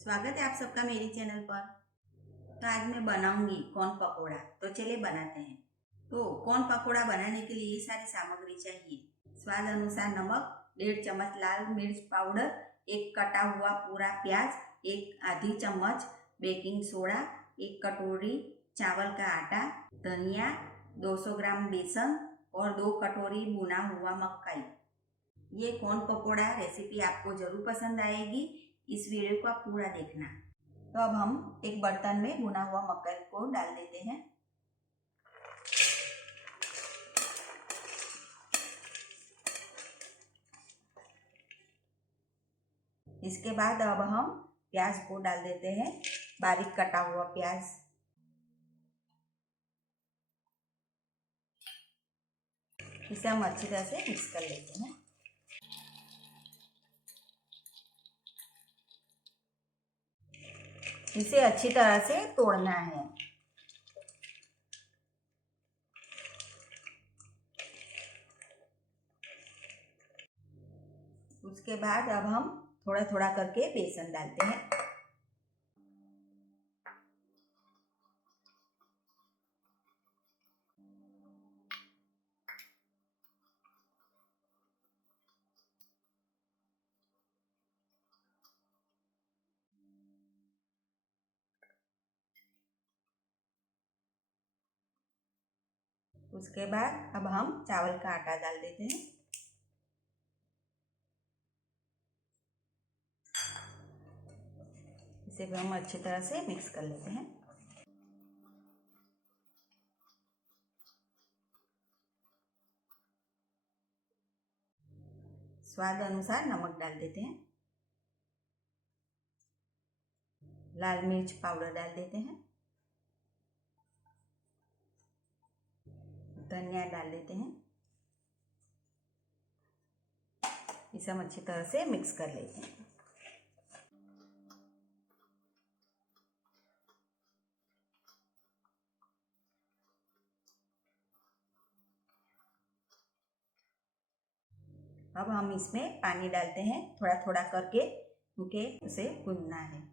स्वागत है आप सबका मेरे चैनल पर। तो आज मैं बनाऊंगी कॉर्न पकोड़ा। तो चलिए बनाते हैं। तो कॉर्न पकोड़ा बनाने के लिए ये सारी सामग्री चाहिए। स्वाद अनुसार नमक, 1.5 चम्मच लाल मिर्च पाउडर, एक कटा हुआ पूरा प्याज, एक आधी चम्मच बेकिंग सोडा, एक कटोरी चावल का आटा, धनिया, 200 ग्राम बेसन और 2 कटोरी भुना हुआ मकाई। ये कॉर्न पकोड़ा रेसिपी आपको जरूर पसंद आएगी। इस वीडियो को आप पूरा देखना। तो अब हम एक बर्तन में भुना हुआ मकाई को डाल देते हैं। इसके बाद अब हम प्याज को डाल देते हैं, बारीक कटा हुआ प्याज। इसे हम अच्छी तरह से मिक्स कर लेते हैं। इसे अच्छी तरह से तोड़ना है। उसके बाद अब हम थोड़ा थोड़ा करके बेसन डालते हैं। उसके बाद अब हम चावल का आटा डाल देते हैं। इसे भी हम अच्छी तरह से मिक्स कर लेते हैं। स्वाद अनुसार नमक डाल देते हैं। लाल मिर्च पाउडर डाल देते हैं। धनिया डाल देते हैं। इसे हम अच्छी तरह से मिक्स कर लेते हैं। अब हम इसमें पानी डालते हैं, थोड़ा थोड़ा करके, क्योंकि उसे भूनना है।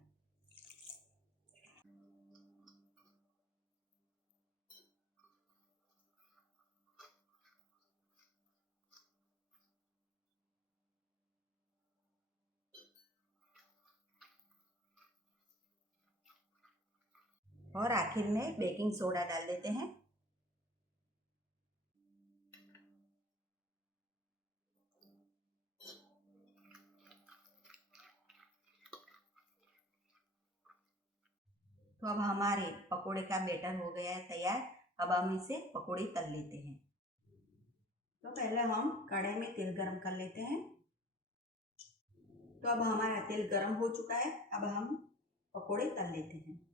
और आखिर में बेकिंग सोडा डाल देते हैं। तो अब हमारे पकोड़े का बैटर हो गया है तैयार। अब हम इसे पकोड़े तल लेते हैं। तो पहले हम कढ़ाई में तेल गरम कर लेते हैं। तो अब हमारा तेल गरम हो चुका है। अब हम पकोड़े तल लेते हैं।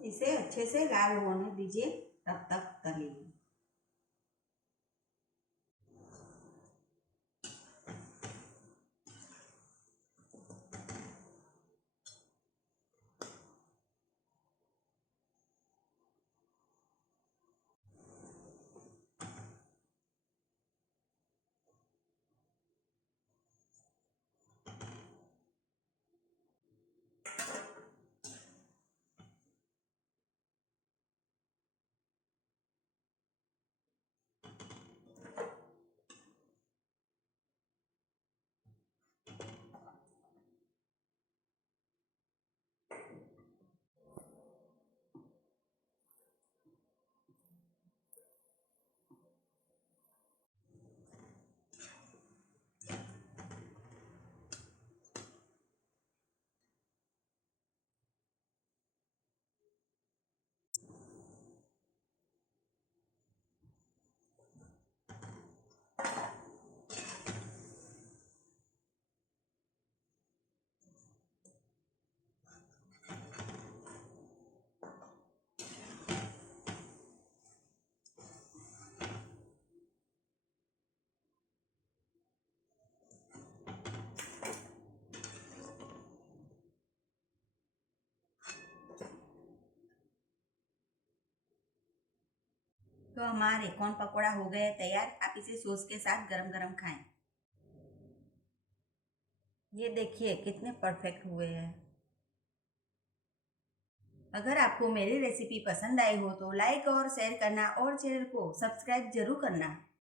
इसे अच्छे से लाल होने दीजिए, तब तक तलिए। तो हमारे कॉर्न पकोड़ा हो गए तैयार। आप इसे सॉस के साथ गरम गरम खाएं। ये देखिए कितने परफेक्ट हुए हैं। अगर आपको मेरी रेसिपी पसंद आई हो तो लाइक और शेयर करना और चैनल को सब्सक्राइब जरूर करना।